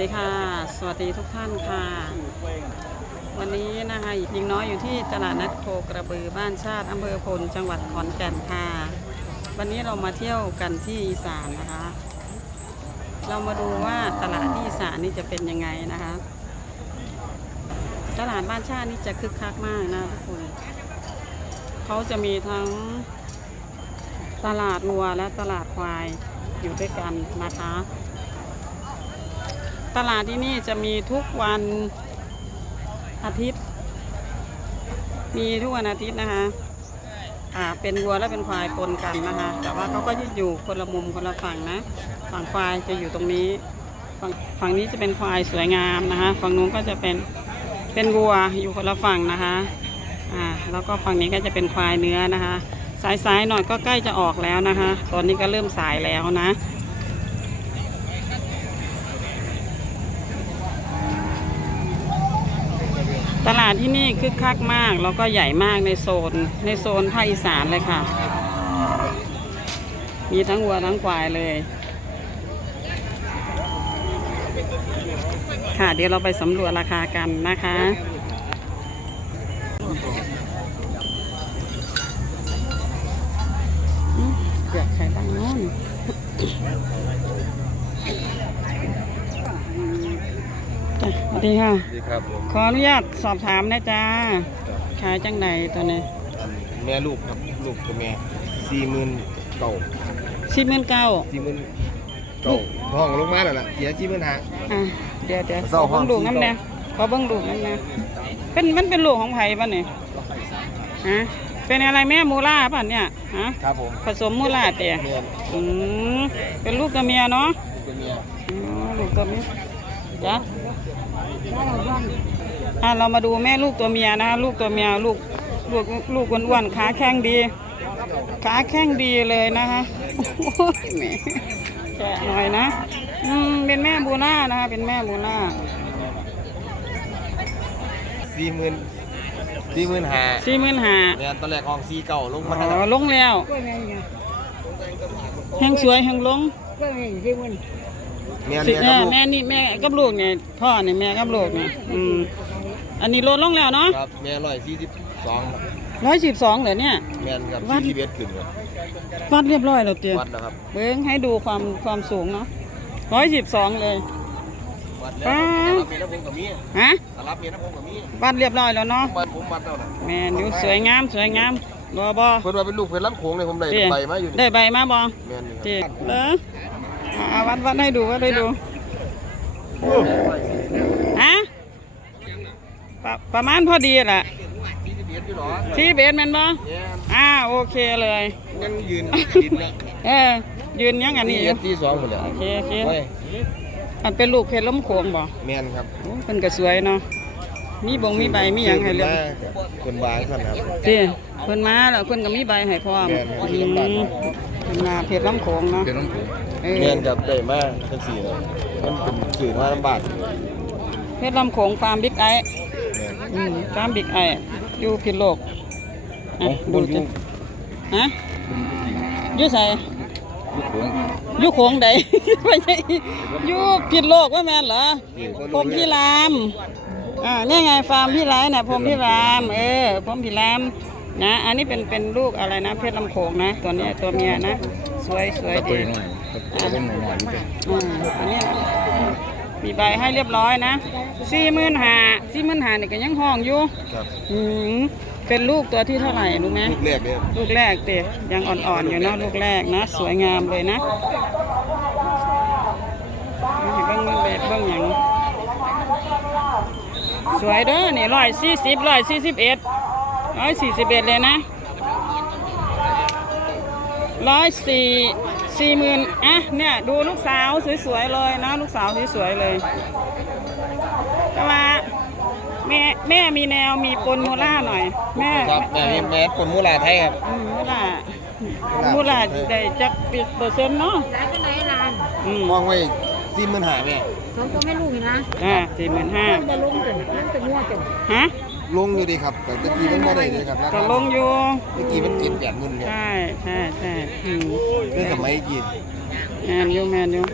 ดีค่ะ สวัสดีทุกท่านค่ะ วันนี้นะคะหญิงน้อยอยู่ที่ตลาดนัดโคกระบือบ้านชาติอำเภอพลจังหวัดขอนแก่นค่ะ วันนี้เรามาเที่ยวกันที่อีสานนะคะ เรามาดูว่าตลาดที่อีสานนี่จะเป็นยังไงนะคะ ตลาดบ้านชาตินี่จะคึกคักมากนะทุกคนเขาจะมีทั้งตลาดวัวและตลาดควายอยู่ด้วยกันนะคะ ตลาดที่นี่จะมีทุกวันอาทิตย์ มีทุกวันอาทิตย์นะคะอ่าเป็นวัวและเป็นควายปนกันนะคะ แต่ว่าเขาก็จะอยู่คนละมุมคนละฝั่งนะ ฝั่งควายจะอยู่ตรงนี้ฝั่งฝั่งนี้จะเป็นควายสวยงามนะคะ ฝั่งนู้นก็จะเป็นเป็นวัวอยู่คนละฝั่งนะคะอ่าแล้วก็ฝั่งนี้ก็จะเป็นควายเนื้อนะคะ สายๆหน่อยก็ใกล้จะออกแล้วนะคะ ตอนนี้ก็เริ่มสายแล้วนะ ตลาดที่นี่ คึกคักมาก แล้วก็ใหญ่มากในโซน ในโซนภาคอีสานเลยค่ะ มีทั้งวัวทั้งควายเลย ค่ะเดี๋ยวเราไปสำรวจราคากันนะคะ ดีค่ะ ดีครับผมขออนุญาตสอบถามนะจ๊ะขายจังไหนตัวนี้แม่ลูกครับลูกกับแม่สี่หมื่นเก่าสิบหมื่นเก้าสี่หมื่นเก่าห้องลงมาแล้วล่ะเสียสี่หมื่นห้าอะเดี๋ยวเดี๋ยวขเศร้าอเบิ้งห้องลูกน้ำแน่สี่ขอเบิ้งลูกน้ำแน่เป็นมันเป็นลูกของไผ่ป่ะเนี่ยฮะเป็นอะไรแม่มูล่าป่ะเนี่ยฮะครับผมผสมมูล่าเตี่ยแม่อืมเป็นลูกกับเมียเนาะเป็นเมียอ๋อลูกกับเมียจ้ะ อะเรามาดูแม่ลูกตัวเมียนะคะลูกตัวเมียลูกลูกลูกอ้วนๆขาแข็งดี ขาแข้งดีเลยนะคะโอ้ยแหม่แกะหน่อยนะ อืมเป็นแม่บูน่านะคะ เป็นแม่บูน่าสี่หมื่นสี่หมื่นห้าสี่หมื่นห้าแม่ตอนแรกห้องสี่เก่าลงมาอ๋อลงแล้วแห้งสวยแห้งลง แม่สิแม่แม่กับลูกแม่นี่แม่กับลูกเนี่ยพ่อเนี่ยแม่กับลูกเนี่ยอืมอันนี้ลดลงแล้วเนาะครับแม่ร้อยสี่สิบสองร้อยสิบสองเหรอเนี่ย แม่นครับวัด สี่สิบเอ็ดขึ้นครับวัดเรียบร้อยแล้วเตี้ยวัดนะครับเบิ้งให้ดูความความสูงเนาะร้อยสิบสองเลย วัดป้าแล้วรับเมียน้ำผมกับมีฮะรับเมียน้ำผมกับมีวัดเรียบร้อยแล้วเนาะวัดผมวัดแล้วนะแม่นอยู่สวยงามสวยงามบอบอเพิ่นว่าเป็นลูกเพิ่นรับโขงเลยผมได้เจ๊ใบมาอยู่ได้นี่ใบมาบอแม่นนี่คเจ๊รับเหรออ่าวัดวัดให้ดูวัดให้ดูฮะประประมาณพอดีแหละสี่สิบเอ็ดอยู่หรอที่เบสแมนบอเนี่ยอ่าโอเคเลยยังยืนดินแล้วเออยืนยังอันนี้ที่อยู่ที่สองหมดแล้วโอเคโอเคโอ้ยอันเป็นลูกเพชรล้มโขงบ่แม่นครับโอ้เพิ่นก็สวยเนาะมีบงมีใบมีหยังให้เลือกคนบางท่านครับเจ้เพิ่นมาแล้วเพิ่นก็มีใบให้พร้อมแม่นครับอืมเพิ่นมาเพชรล้มโขงเนาะเป็นน้องผม เออแม่นครับได้มาทั้งสี่เลยมันเป็นสื่อมาลำบากเพชรลำโขงฟาร์มบิ๊กไอแม่นอืมฟาร์มบิ๊กไออยู่พิษโลกอะดูจิฮะอยู่ไสอยู่โขงใดไม่ใช่อยู่พิษโลกว่าแม่นเหรอพรหมพิรามอ่านี่ไงฟาร์มพี่ไรน่ะพรหมพิรามเออพรหมพิรามนะ อันนี้เป็นเป็นลูกอะไรนะเพชรลำโขงนะ ตัวเนี้ยตัวเมียนะ สวยสวยดีตัว เป็นหน่อยหน่อยอยู่อืมอันนี้มีใบให้เรียบร้อยนะสี่หมื่นหาสี่หมื่นหาเนี่ยก็ยังห้องอยู่ครับอืมเป็นลูกตัวที่เท่าไหร่รู้ไหม ลูกแรกเนี่ย ลูกแรกเตะยังอ่อนๆอยู่เนาะลูกแรกนะ สวยงามเลยนะเบิ้งเบิ้งเบ็ดเบิ้งหยังสวยเด้อนี่ร้อยสี่สิบร้อยสี่สิบเอ็ดร้อยสี่สิบเอ็ดเลยนะร้อยสี่ สี่หมื่นอะเนี่ยดูลูกสาวสวยๆเลยนะลูกสาวสวยๆเลยก็มาแม่แม่มีแนวมีปนโมล่าหน่อย แม่ครับแม่นี่แม่คนมูลาไทยครับอืมมูลามูลาได้จักปิดเปอร์เซ็นต์เนาะร้านก็ไหนร้านอืมมองไว้สี่หมื่นห้าแม่สองตัวไม่ลูกนี่นะอ่าสี่หมื่นห้าจะลุงจนลุงจะงัวจนฮะ ลงอยู่ดีครับแต่ตะกี้มันไม่ได้เลยครับราก็คาลงอยู่เมื่อกี้มันเก็บแปดเงินเนี่ยใช่ใช่ใช่อืมเรื่องสมัยกี่แมนอยู่แมนอยู่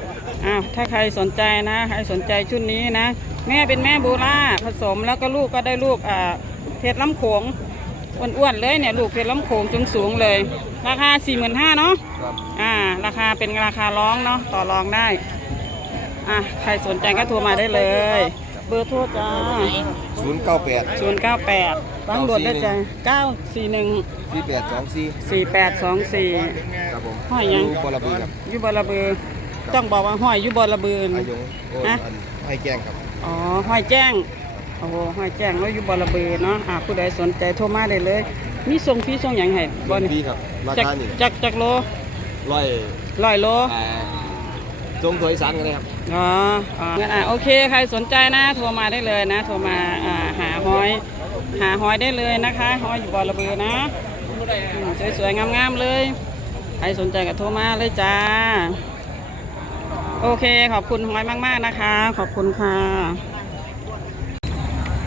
อ้าวถ้าใครสนใจนะใครสนใจชุดนี้นะ แม่เป็นแม่โบราผสมแล้วก็ลูกก็ได้ลูกอ่าเพชรล้ำโขงอ้วนๆเลยเนี่ยลูกเพชรล้ำโขงสูงๆเลย ราคา4 5 0 0 0เนาะ ครับอ่า ราคาเป็นราคาร้องเนาะต่อรองได้ อะ ใครสนใจก็โทรมาได้เลย เบอร์โทรจ้าศูนย์เก้าแปด098บังโดดได้จ้า941สี่แปดสองสี่4824ครับผมห้อยยังบอระบือครับอยู่บอระเบือต้องบอกว่าห้อยอยู่บอระเบืออายงโอ้ฮะอันให้แจ้งครับอ๋อห้อยแจ้งโอ้โหห้อยแจ้งแล้วอยู่บอระเบือเนาะอ่าผู้ใดสนใจโทรมาได้เลยมีส่งฟรีส่งอย่างไห้บอนี่พี่ครับราจากคานี่จากจากโลร้อยร้อยโลอ่า ทรงถอยสารกันเลยครับ อ๋ออ๋องั้นอะโอเคใครสนใจนะโทรมาได้เลยนะ โทรมาอ่าหาหอย หาหอยได้เลยนะคะหอยอยู่บอระเบือนะอืมสวยๆงามๆเลย ใครสนใจก็โทรมาเลยจ้า โอเคขอบคุณหอยมาก ๆนะคะ ขอบคุณค่ะ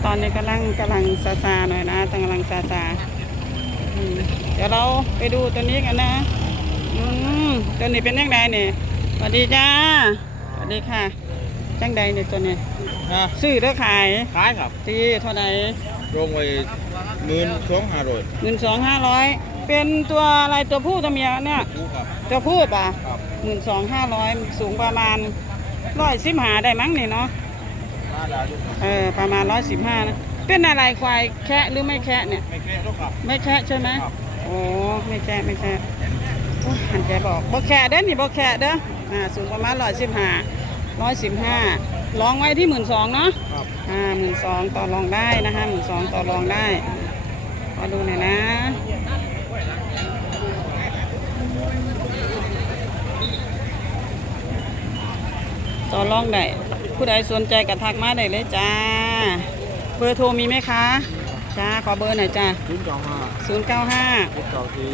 ตอนนี้กำลังกำลังซาซาหน่อยนะกำลังซาซาอืมเดี๋ยวเราไปดูตัวนี้กันนะ อืมตัวนี้เป็นยังไงเนี่ย สวัสดีจ้า สวัสดีค่ะ จังใดเนี่ยตัวนี้ฮะซื้อหรือขายขายครับตีเท่าไหร่โรงไว้หมื่นสองห้าร้อยหมื่นสองห้าร้อยเป็นตัวอะไรตัวผู้ตัวเมียเนี่ยคู่ครับ ตัวผู้ป่ะครับ หมื่นสองห้าร้อยสูงประมาณร้อยสิบหาได้มั้งนี่เนาะ มาดาวอยู่ครับเออประมาณร้อยสิบห้านะ เป็นอะไรควายแคะหรือไม่แคะเนี่ย ไม่แค่หรอกครับ ไม่แคะใช่ไหมครับ โอ้ไม่แคะไม่แคะ โอ้ยหันใจบอกบ่แคะเด้อนี่บ่แคะเด้ออ่าสูงประมาณร้อยสิบห้าร้อยสิบห้าลองไว้ที่หมื่นสองเนาะครับอ่าหมื่นสองต่อรองได้นะคะหมื่นสองต่อรองได้ขอดูหน่อยนะต่อรองได้ผู้ใดสนใจก็ทักมาได้เลยจ้า เบอร์โทรมีไหมคะ จ้าขอเบอร์หน่อยจ้าศูนย์สองห้า0 9 5เจ็ดเก้าสี่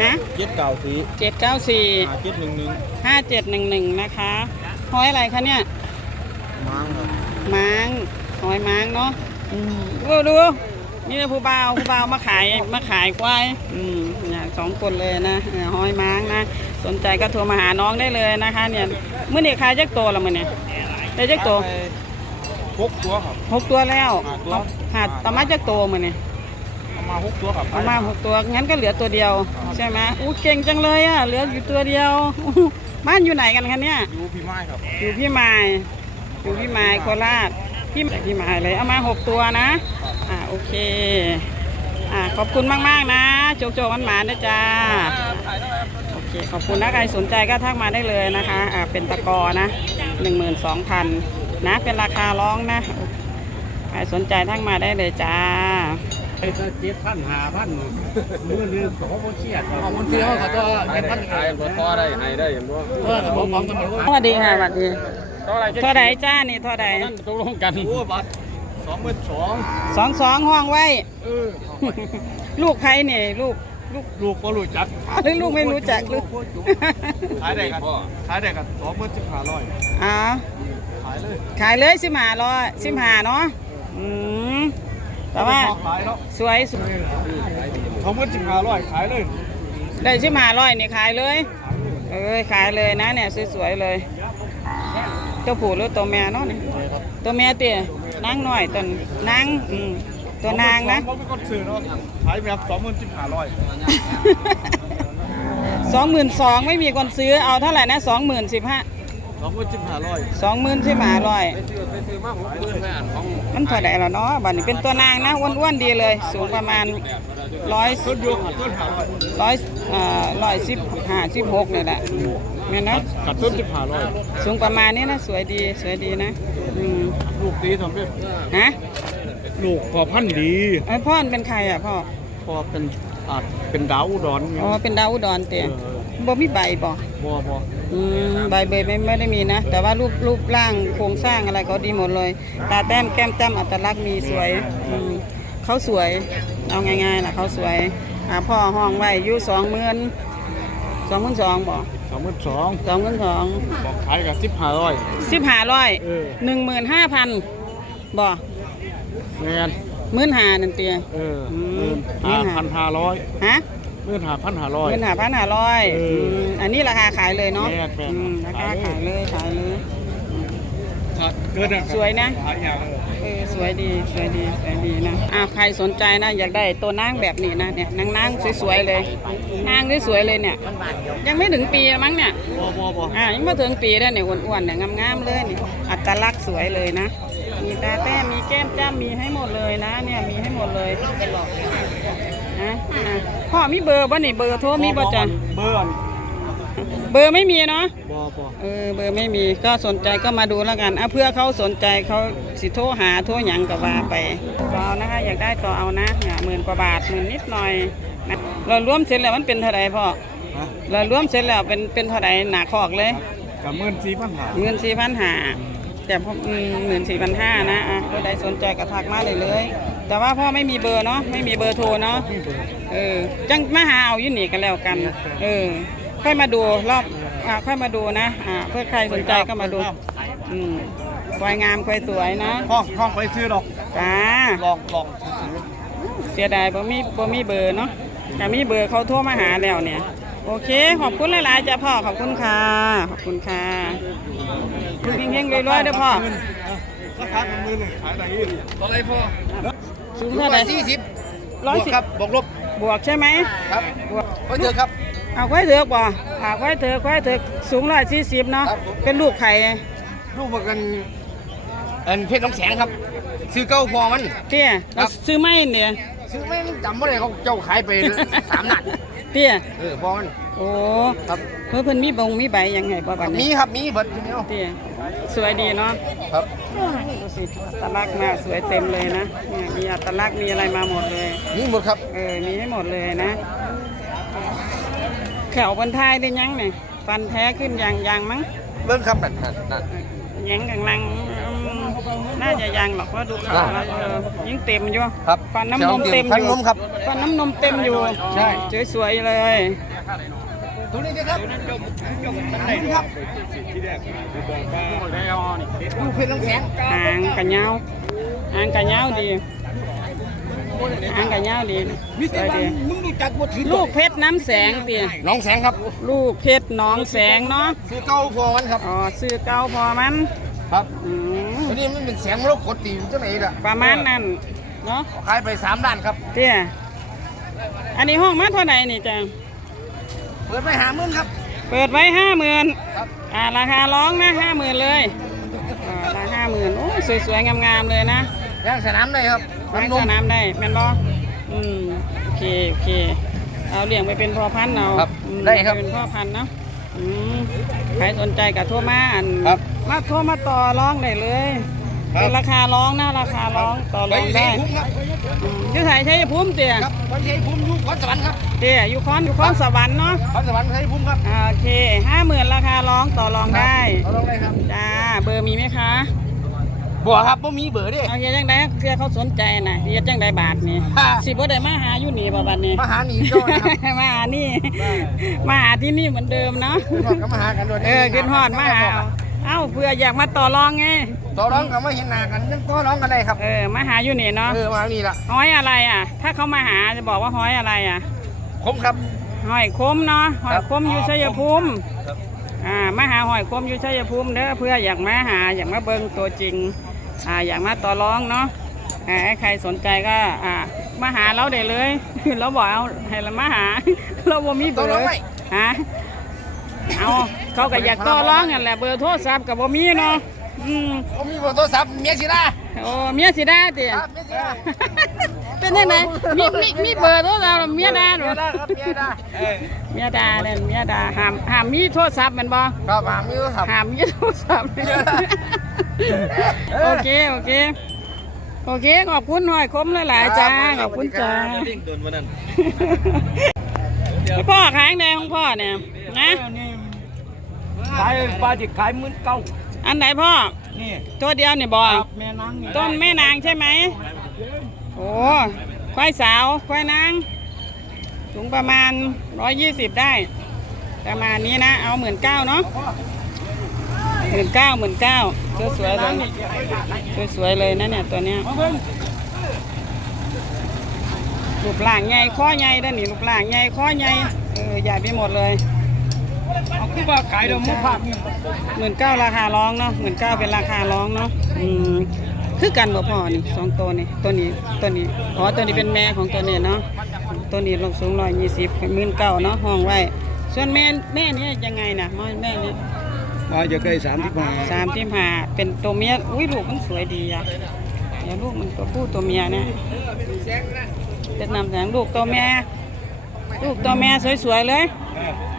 ฮะเจ็ดเก้าสี่7 9ห้าเจ็ดหนึ่งหนึ่ง4 5 7 1 1นะคะหอยอะไรคะเนี่ยมั้งครับม้างหอยม้างเนาะอืมดูดูนี่นะผู้บ่าวผู้บ่าวมาขายมาขายควายอืมเนี่ยสองคนเลยนะเออหอยม้างนะ สนใจก็โทรมาหาน้องได้เลยนะคะ เนี่ยเมื่อนี่ขายจักตัวละมื่อเนี่ยได้จักตัว หกตัวครับ หกตัวแล้วห้าตัว หาต่อมาจักตัวมื่อเนี่ยเอามาหกตัวครับเอามาหกตัวงั้นก็เหลือตัวเดียว ใช่ไหมอู้เก่งจังเลยอะเหลืออยู่ตัวเดียวอู้บ้านอยู่ไหนกันคะเนี่ยอยู่พี่ไม้ครับอยู่พี่มายอยู่พี่มายโคราชพี่พี่มายเลยเอามาหกตัวนะอ่าโอเคอ่าขอบคุณมากๆนะโจกโจกมันหมานๆนะจ้าโอเคขอบคุณนะใครสนใจก็ทักมาได้เลยนะคะอ่าเป็นตะกอนะหนึ่งหมื่นสองพัน นะเป็นราคาร้องนะใครสนใจทักมาได้เลยจ้าเจ็ดพันหาพันมือหนึงเขาก็เครียดของมันเสียเขาก็เจ็ดพันหาบ่พอได้ให้ได้เห็นบ่เออของของตำรวจสวัสดีค่ะสวัสดีเท่าไหร่จ้านี่เท่าไหร่ตกลงกันโอ้บัตรสองหมื่นสองสองสองห้องไว้เออลูกใครเนี่ยลูกลูกลูกก็รู้จักหรือลูกไม่รู้จักลูกขายได้กันขายได้กันสองหมื่นสิบห้าร้อยอ๋อขายเลย ขายเลยสิมหาร้อยสิมหาเนาะอืมแต่ว่าขายแล้วสวยสุดสองหมื่นสิบห้าร้อยขายเลยได้สิมหาร้อยนี่ขายเลยเอ้ยขายเลยนะเนี่ยสวยๆเลยเจ้าผู้หรือตัวแม่เนาะนี่ตัวแม่เตี้ยนางน้อยตัวนางอืมตัวนางนะผมเป็นคนซื้อเนาะขายแบบสองหมื่นสิบห้าร้อยสองหมื่นสองไม่มีคนซื้อเอาเท่าไหร่นะสองหมื่นสิบห้า สองหมื่นสิบห้าร้อยสองหมื่นสิบห้าร้อยมันเท่าไหร่แล้วเนาะบัดนี้เป็นตัวนางนะอ้วนๆดีเลย สูงประมาณร้อยต้นยวงขัดต้นห้าร้อยร้อยเอ่อร้อยสิบห้าสิบหกนี่แหละแม่นนะขัดต้นสิบห้าร้อยสูงประมาณนี้นะสวยดีสวยดีนะอืมลูกดีทำเป็นฮะลูกพอพันธุ์ดีไอ้พ่อมันเป็นใครอะพ่อพอเป็นอาจเป็นดาวอุดรเนี่ยอ๋อเป็นดาวอุดรเตะเออ บ่มีใบบ่บ่บ่อืมใบเบยไม่ไม่ได้มีนะ แต่ว่ารูปรูปร่างโครงสร้างอะไรเขาดีหมดเลย ตาแต้มแก้มจ้ำอัตลักษณ์มีสวยอืมเขาสวย เอาง่ายๆนะเขาสวยอ่าพ่อห้องไว้อยู่สองหมื่นสองหมื่นสองบ่สองหมื่นสองสองหมื่นสองบอกขายกับสิบห้าร้อยสิบห้าร้อยเออหนึ่งหมื่นห้าพันบ่แมนหมื่นห้านั่นเตียเอออืมหมื่นห้าพันห้าร้อยฮะ มื่นหาพันหาร้อยเงินหาพันหาร้อยเอออืมอันนี้ราคาขายเลยเนาะแม่นแม่น อืมราคาขายเลยขายเลย เกินอะสวยนะหายากเลย เออสวยดีสวยดีสวยดีนะอ่าใครสนใจนะอยากได้ตัวนางแบบนี้นะเนี่ยนางนางสวยๆเลยนางสวยๆเลยเนี่ย ยังไม่ถึงปีมั้งเนี่ยบ่บ่บ่อ่ายังไม่ถึงปีแล้วเนี่ยอ้วนๆเนี่ยงามๆเลยนี่อัตลักษณ์สวยเลยนะ มีตาแต้มมีแก้มจ้ำมีให้หมดเลยนะ เนี่ยมีให้หมดเลย นะอะพ่อมีเบอร์บ่นี่เบอร์โทรมีบ่จ้ะเบอร์อันเบอร์ไม่มีเนาะบ่บ่เออเบอร์ไม่มีก็สนใจก็มาดูแล้วกันอะเพื่อเขาสนใจเขาสิโทรหาโทรหยังก็ว่าไปต่อเอานะคะอยากได้ต่อเอานะเนี่ยหมื่นกว่าบาทหมื่นนิดหน่อยนะเรารวมเสร็จแล้วมันเป็นเท่าไหร่พ่อฮะเรารวมเสร็จแล้วเป็นเป็นเท่าไหร่หนาคอกเลยกับมื่นสี่พันหาหมื่นสี่พันห้าแต่พ่อหมื่นสี่พันห้านะอะก็ได้สนใจก็ทักมาเลยเลย แต่ว่าพ่อไม่มีเบอร์เนาะไม่มีเบอร์โทรเนาะเออจังมาหาเอาอยู่นี่กันแล้วกัน เออ ค่อยมาดูรอบอ่าค่อยมาดูนะอ่าเพื่อใครสนใจก็มาดูอืมควายงามควายสวยนะห้องห้องไปซื้อดอกจ้าลองลองซื้อเสียดายบ่มีบ่มีเบอร์เนาะแต่มีเบอร์เขาโทรมาหาแล้วเนี่ย โอเค ขอบคุณหลายๆจ้ะพ่อขอบคุณค่ะขอบคุณค่ะเฮงๆรวยๆเด้อพ่อราคาหนึ่งหมื่นขายไหนอีกอะไรพ่อ สูงเท่าไหร่สี่สิบร้อยสิบครับบวกลบบวกใช่ไหมครับบวกไปเถอะครับเอาควายเถือกบ่อ่าควายเถือกควายเถือกสูงร้อยสี่สิบเนาะครับผมเป็นลูกไข่รูปกันอันเพชรน้องแสงครับ ซื้อเก้าพอมันเตี้ยครัเราบซื้อไม่เนี่ยซื้อไม่จำไม่ได้เขาเจ้าขายไปสามนัดเตี้ยเออพอมันโอ้ครับเพื่อเพิ่นมีบงมีใบยังไงบ่บัดมีนี้ครับมีเบิดทีเดียวเตี้ย สวยดีเนาะครับดูสิอัตลักษณ์มาสวยเต็มเลยนะเนี่ยมีอัตลักษณ์มีอะไรมาหมดเลยมีหมดครับเออมีให้หมดเลยนะแขวบนท้ายได้ยังเนี่ยฟันแท้ขึ้นยังยังมั้งเบิ้งครับนั่นนั่นนั่นยังกำลังอืมน่าจะยังหรอกเพราะดูขาวแล้วเออยังเต็มอยู่ครับฟันน้ำนมเต็มฟัอนยู่นมครับฟันน้ำนมเต็มอยู่ใช่สวยๆเลย ตรงนี้นะครับนี่ครับดูเพชรน้ำแข็งหางกระเหงาหางกระเหงาดีหางกระเหงาดีสวยดีมึงรู้จักบ่ถือลูกเพชรน้ำแสงเตี่ยน้องแสงครับ ลูกเพชรหน้องแสงเนาะซื้อเก้าพอมันครับ อ๋อซื้อเก่าพอมัน ครับอืมตัวนี้มันเป็นแสงมรกตตีอยู่จังไหนล่ะประมาณนั้นเนาะขายไปสามล้านครับเตี้ยอันนี้ห้องมาเท่าไหร่นี่จ้ะ เปิดไปหามื่นครับ เปิดไว้ห้าหมื่นครับ อ่าราคาร้องนะห้าหมื่นเลยอ่าราคาห้าหมื่นโอ้สวยๆงามๆเลยนะย่างสนามได้ครับไว้น้ำนสมนามได้แม่นบ่อืมโอเคโอเคเอาเลี้ยงไปเป็นพ่อพันธุ์เอาครับอืมได้ครับปเป็นพ่อพันธุ์เนาะอืมใครสนใจกับโทรมาอันครับ มาโทรมาต่อร้องได้เลย ครับ เป็นราคาร้องนะราคาร้องต่อไปรองใช้ได้ภูมิครับอืมอยุทธยชัยภูมิเตี้ยครับไปใช้ภูมิอยู่ขอนสวรรค์ครับเตี้ยอยู่คอนอยู่คอนสวรรค์เนาะขอนสวรรค์ใช้ภูมิครับอ่าโอเคห้าหมื่นราคาร้องต่อรองได้ เอาลงเลยครับจ้า เบอร์มีไหมคะบัวครับบ่มีเบอร์ดิ เอาเฮ็ดจังไดเพื่อเขาสนใจน่ะเฮ็ดจังไดบาทนี่ค่ะสิบ่ได้มาหาอยู่นี่บ่บัดนี้ มาหาหนีเจ้านะครับ มาหานี่ มาหาที่นี่เหมือนเดิมเนาะ ขึ้นฮอดก็มาหากันด้วยเออขึ้นฮอดมาหาเอา เอ้าเพื่ออยากมาต่อรองไง ต่อร้องกันไม่เห็นหน้ากันยังต่อร้องกันได้ครับ เออมาหาอยู่นี่เนาะเออมานี่ละห้อยอะไรอะ ถ้าเขามาหาจะบอกว่าห้อยอะไรอะผมครับ ห้อยคมเนาะห้อยคมอยู่ชัยภูมิครับ อ่ามาหาห้อยคมอยู่ชัยภูมิเด้อเพื่ออยากมาหาอยากมาเบิ่งตัวจริงอ่าอยากมาต่อรองเนาะอ่าให้ใครสนใจก็อ่ามาหาเราได้เลย เราบอกเอาให้เรามาหา เราบ่มีเบต่ออร์ร้องไว้ฮะ เอาเขาก็อยากต่อรองกันแหละเบอร์โทรศัพท์กับบ่มีเนาะอืมผมมีเบอร์โทรศัพท์เมียสิลาโอ้เมียสิได้ติครับเมียสิลาเป็นยังไงมีมีมีเบอร์โทรศัพท์เมียดาเมีบ่ยดาครับเมียดาเออเมียดาเนี่ยเมียดาห้ามห้ามมีโทรศัพท์แมันบ่ครับหามีโทรศัพท์ห้ามมีโทรศัพท์โอเคโอเคโอเคขอบคุณหน่อยคมหลายๆจ้าขอบคุณจ้าพ่อขายแดงของพ่อเนี่ยนะ ขายปลาจิขายมื่นเก้าอันไหนพ่อ นี่ตัวเดียวเนี่ยบ่แม่นางนี่ต้นแม่นางใช่ไหม โอ้ควายสาว ควายนางถุงประมาณ 120 ได้ ประมาณนี้นะ เอาหมื่นเก้าเนาะหมื่นเก้าหมื่นเก้าสวยๆเลยสวยๆเลยนะเนี่ยตัวเนี้ยมาเบิ่งสรูปร่างใหญ่ข้อใหญ่ด้านนี้รูปร่างใหญ่ข้อใหญ่เออใหญ่ไปหมดเลย เอาคือว่าขายเดี๋ยวมุกภาพนี่หมื่นเก้าราคาร้องเนาะหมื่นเก้าเป็นราคาร้องเนาะอืมคือกันบ่พอนี่สองตัวนี่ตัวนี้ตัวนี้อ๋อตัวนี้เป็นแม่ของตัวนี้เนาะตัวนี้ลงสูงร้อยยี่สิบหมื่นเก้าเนาะห้องไว้ ส่วนแม่แม่นี่ยังไงนะแม่แม่นี่มาจะได้สามที่มาสามที่ห้าเป็นตัวเมียอุ้ยลูกมันสวยดีอะเดี๋ยวลูกมันตัวผู้ตัวเมียเนี่ยเป็นนำแสงลูกตัวแม่ ลูกตัวแม่สวยๆเลย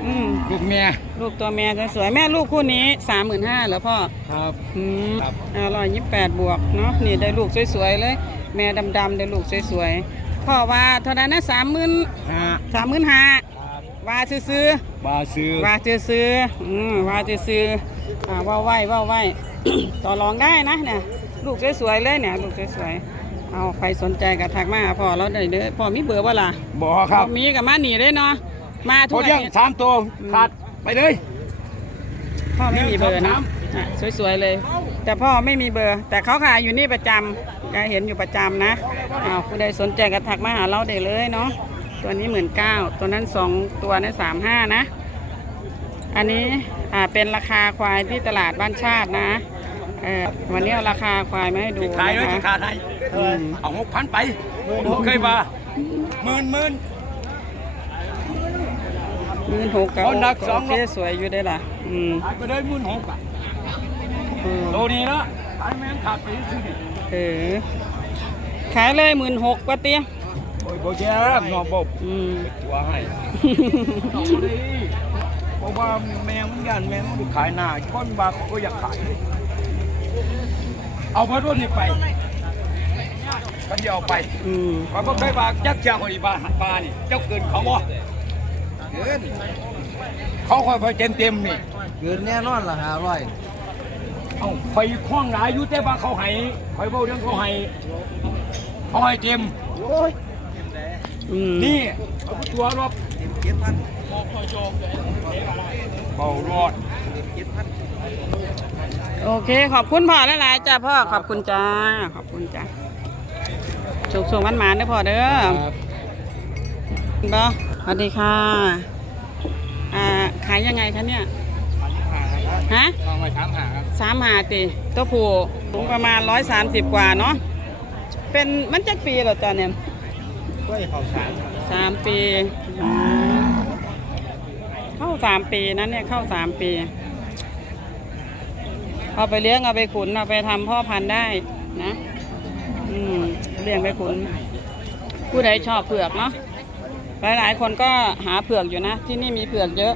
อืมลูกเมียลูกตัวแม่สวยๆแม่ลูกคู่นี้สามหมื่นห้าเหรอพ่อ ครับอืมครับร้อยยี่สิบแปดบวกเนาะนี่ได้ลูกสวยๆเลย แม่ดำๆได้ลูกสวยๆพ่อว่าเท่านั้นนะสามหมื่นฮะสามหมื่นห้าว่าซื้อบาซื้อๆว่าซื้อๆอืมว่าซื้อๆอ่าว่าไหวว่าไหว ต่อรองได้นะเนี่ยลูกสวยๆเลยเนี่ยลูกสวยๆ เอาใครสนใจก็ทักมาหาพ่อเราได้เด้อพ่อมีเบอร์บ่ล่ะบ่ครับมีกับมาหนีได้เนาะมาทุพกออาเลี้ยงทิตย์สามตัวขาดไปเลยพ่อไม่มีเบอร์หนึ่นะงสองอะสวยๆเลย แต่พ่อไม่มีเบอร์ แต่เขาขายอยู่นี่ประจำก็เห็นอยู่ประจำนะอ้าวผู้ใดสนใจก็ทักมาหาเราได้เลยเนาะตัวนี้หมื่นเก้าตัวนั้นสองตัวนั้นสามห้านะ อันนี้อ่าเป็นราคาควายที่ตลาดบ้านชาตินะเออวันนี้เอาราคาควายมาให้ดูขายเลยนะจะคะขาดให้ เอาหกพันไปผมเคยมาหมื่นหมื่นหมื่นหกกับเอาหนักสองโอเคสวยอยู่ได้อล่ะ อืมขายไปเลยหมื่นหกอะเออโตนี้นะขายแม่งขาดไปซื้อดิเออขายเลยหมื่นหกกว่าเตี้ยโอ้ยบ่แย่แล้วน้องบอกอืมตัวให้เอาดิเพราะว่าแมงมันยันแมงมันขายหน้าคนบาเขาก็อยากขายเลยเอาพระรุ่นนี้ไป ก็เดียวเอาไปอืมเขาก็เคยบากยักษ์เจ้าคนนี้บาหันบานี่เจ้าเกินเขาบ่เกินเขาคอยคอยเต็มเต็มๆนี่เกินแน่นอนละห้าร้อยเอ้าคอยคล้องหลายอยู่แต่ว่าเขาให้คอยเบ้าเรื่องเขาให้เขาให้เต็มอืมนี่เอาตัวรอบเบารอด โอเค ขอบคุณพ่อหลายๆจ้าพ่อขอบคุณจ้า ขอบคุณจ้า สุขสวันหมานเด้อพ่อเด้อบ่สวัสดีค่ะอ่าขายยังไงคะเนี่ยฮะลองไปถามหาครับสามหาติตัวผู้สูงประมาณร้อยสามสิบกว่าเนาะเป็นมันจักปีเหรอจ้าเนี่ยกล้วยเขาสารสามปีอืมเข้าสามปีนั้นเนี่ยเข้าสามปี เอาไปเลี้ยงเอาไปขุนเอาไปทำพ่อพันธุ์ได้นะ อืมเลี้ยงไปขุนผู้ใดชอบเผือกเนาะหลายๆคนก็หาเผือกอยู่นะ ที่นี่มีเผือกเยอะ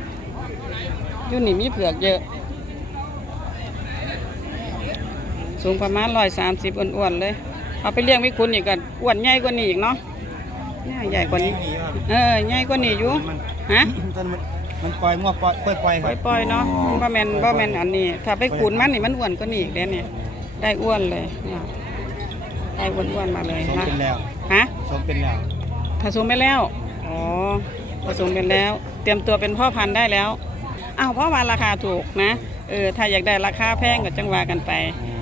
อยุ่นี่มีเผือกเยอะ สูงประมาณร้อยสามสิบอ้วนๆเลย เอาไปเลี้ยงไปขุนอีกกันอ้วนใหญ่กว่านี้อีกเนาะเนี่ยใหญ่กว่านี้ เออใหญ่กว่านี้อยู่ฮะต้นมันมันปล่อยมั่วปล่อยปล่อยปล่อยปล่อยปล่อยๆเนาะบ่แม่นบ่แม่นอันนี้ ถ้าไปขูดมันนี่มันอ้วนกว่านี้อีกเด้เนี่ย ได้อ้วนเลยเนี่ย ได้อ้วนๆมาเลยสมนะเป็นแล้วฮะสมเป็นแล้วผสมไปแล้วอ๋อผสมไปแล้ว เตรียมตัวเป็นพ่อพันธุ์ได้แล้วอ้าวเพราะว่าราคาถูกนะเออถ้าอยากได้ราคาแพงก็จังว่ากันไป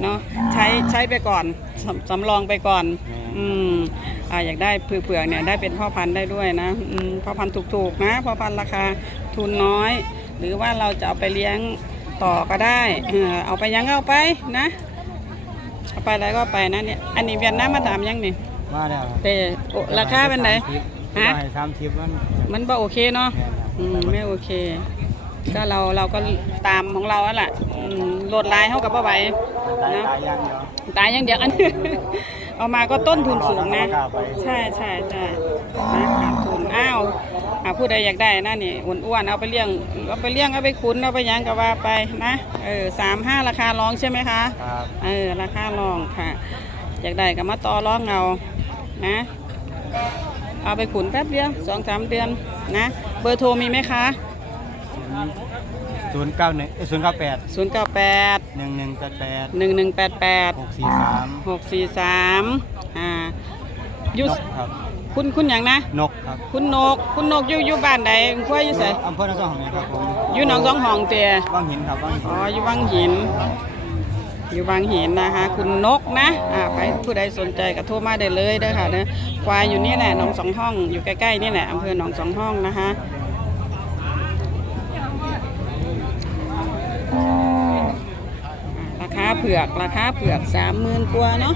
เนาะใช้ใช้ไปก่อนสำสำรองไปก่อนอืมอ่าอยากได้เผือกๆเนี่ยได้เป็นพ่อพันธุ์ได้ด้วยนะอืมพ่อพันธุ์ถูกๆนะพ่อพันธุ์ราคาทุนน้อย หรือว่าเราจะเอาไปเลี้ยงต่อก็ได้เออเอาไปยังเอาไปนะ เอาไปอะไรก็ไปนะเนี่ย อันนี้เวียดนามมาถามยังนี่มาแล้วแต่โอราคาเป็นไงฮะฮะ สามสิบมันมันบ่โอเคเนาะ อืมไม่โอเค ก็เราเราก็ตามของเราอะแหละอืมโหลดไลน์เท่ากับบ่ไหวตายนะตายอย่างเดียว ตายอย่างเดียวอัน เอามาก็ต้นทุนสูงนะราคาไปใช่ใช่ใช่นะขาดทุนอ้าวอ่าผู้ใดอยากได้นะนี่อ้วนๆเอาไปเลี้ยงเอาไปเลี้ยงเอาไปขุนเอาไปหยังก็ว่าไปนะเออสามห้าราคาร้องใช่ไหมคะครับเออราคาลองค่ะ อยากได้ก็มาต่อร้องเอานะ เอาไปขุนแป๊บเดียวสองสามเดือนนะ เบอร์โทรมีไหมคะ ศูนย์เก้าหนึ่งศูนย์เก้าแปด0 9 8 หนึ่งหนึ่งแปดแปด1 1 8 8 หกสี่สาม6 4 3อ่าอยุนกครับคุณคุณอย่างนะ นกครับคุณนก คุณนกอยู่อยู่บ้านใดคุณพ่ออยู่ไสอำเภอหนองจอกของเนี่ยครับผมอยู่หนองสองห้องเตียว่างหินครับว่างหินอ๋ออยู่วังหิน อยู่บางเห็นนะคะ คุณนกนะอ่าไปผู้ใดสนใจก็โทรมาได้เลยเด้อค่ะเด้อควายอยู่นี่แหละหนองสองห้องอยู่ใกล้ๆนี่แหละอำเภอหนองสองห้องนะคะอ่าราคา เผือกราคาเผือกสามหมื่นกว่าเนาะ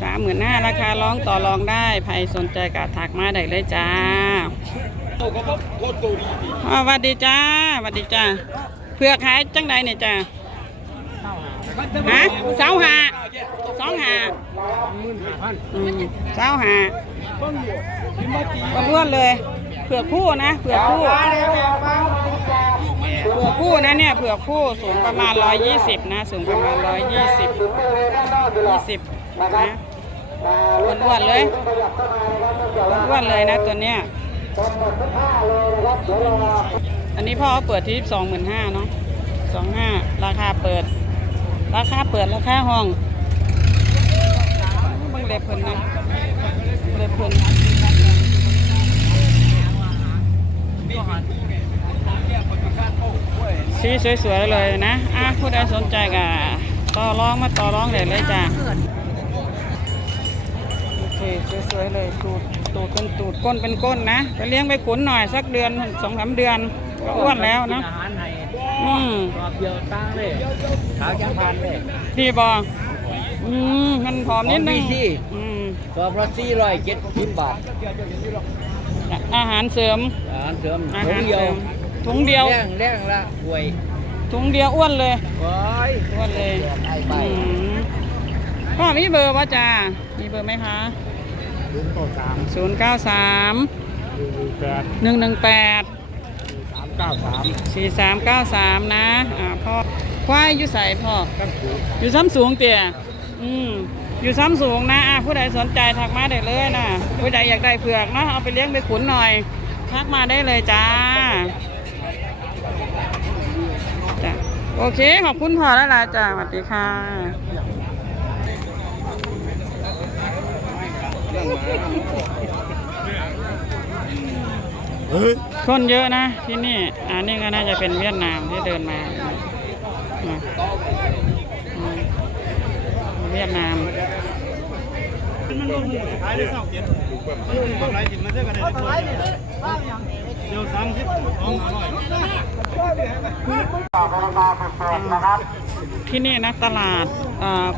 สามหมื่นห้าราคาร้องต่อรองได้ใครสนใจก็ทักมาได้เลยจ้าอ่าสวัสดีจ้าสวัสดีจ้าเพื่อขายจังใดเนี่ยจ้าฮะเสาหาสองหาอืมเสาหาล้วนๆเลยเผือกผู้นะเผือกผู้ เผือกผู้นะเนี่ยเผือกผู้สูงประมาณ 120 นะ สูงประมาณ 120 20นะล้วนๆเลยล้วนๆเลยนะตัวเนี้ยอันนี้พ่อเขาเปิดที่สองหมื่นห้าเนาะสองห้าราคาเปิด ราคาเปิดราคาห้องเบิ่งเล็บเพิ่นนะเล็บเพิ่น สีสวยๆเลยนะอะผู้ใดสนใจก็ต่อรองมาต่อรองได้เลยจ้ะโอเคสวยๆเลยตูดตูดเป็นตูดก้นเป็นก้นนะไปเลี้ยงไปขุนหน่อยสักเดือนสองสามเดือนก็อ้วนแล้วนะอาหารให้อืมรอบเดียวตั้งเลยขาวจังพันเลยดีบออืมมันผอมนิดนึงของดีสิอืมรอบละสี่ร้อยเจ็ดสิบบาทอาหารเสริมอาหารเสริมอาถุหางรเดีเสยวริม ถุงเดียว แรงแรงละหวยถุงเดียวอ้วนเลย โอ้ยอ้วนเลยไอ้ใบอืมพ่อมีเบอร์ป่ะจ้ามีเบอร์ไหมคะ ศูนย์เก้าสามศูนย์เก้าสามหนึ่งหนึ่งแปดหนึ่งหนึ่งแปดสามเก้าสามสี่สามเก้าสามนะอ่าพ่อควายอยู่ใส่พ่อกันถูกอยู่ซ้ำสูงเตี่ยอืม อยู่ซ้ำสูงนะอะผู้ใดสนใจทักมาได้เลยนะผู้ใดอยากได้เผือกเนาะเอาไปเลี้ยงไปขุนหน่อย ทักมาได้เลยจ้าจ้ะ โอเค ขอบคุณพอแล้วล่ะจ้าสวัสดีค่ะคนเยอะนะที่นี่ อันนี้ก็น่าจะเป็นเวียดนามที่เดินมานะอืมเวียดนามที่นี่นะตลาด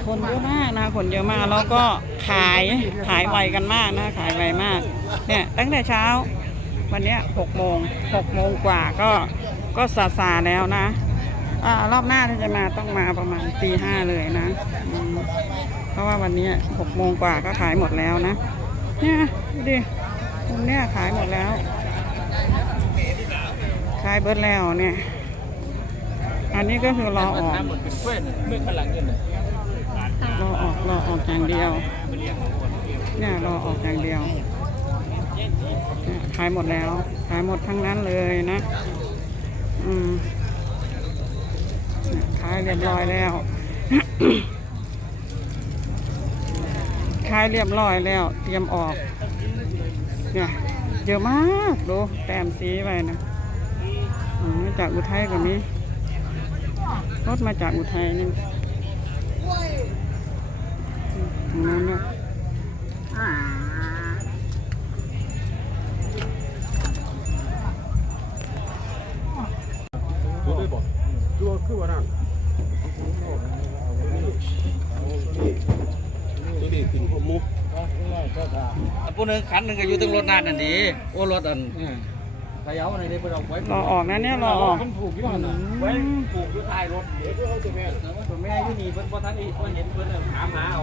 คนเยอะมากนะคนเยอะมากแล้วก็ขายขายไวกันมากนะขายไวมากเนี่ยตั้งแต่เช้า วันนี้หกโมงหกโมงกว่าก็ก็ซาซาแล้วนะอรอบหน้าถ้าจะมาต้องมาประมาณตีห้าเลยนะเพราะว่าวันนี้หกโมงกว่าก็ขายหมดแล้วนะเนี่ยดูดิตรงเนี้ยขายหมดแล้ว ขายเบิดแล้วเนี่ย อันนี้ก็คือรอออกรอออกรอออกอย่างเดียว เนี่ยรอออกอย่างเดียว ขายหมดแล้ว ขายหมดทั้งนั้นเลยนะ อืมขายเรียบร้อยแล้ว ขายเรียบร้อยแล้ว เตรียมออก เนี่ยเยอะมากดูแต้มสีไปนะ จากอุทัยก็มีรถมาจากอุทัยนี่ตรงนู้นเนี่ยตัวนี้ขึ้นผมมุกผู้หนึ่งขันหนึ่งก็อยู่ตึงรถนานนั่นดีโอ้รถอัน ไปเอาในนี้ไปเอาไว้รอออกนะเนี่ยรอออกมันผูกอยู่หันน่ะไว้ผูกอยู่ท้ายรถตัวแม่อยู่นี่เพิ่นบ่ทันอีกเพิ่นเห็นเพิ่นถามหาเอา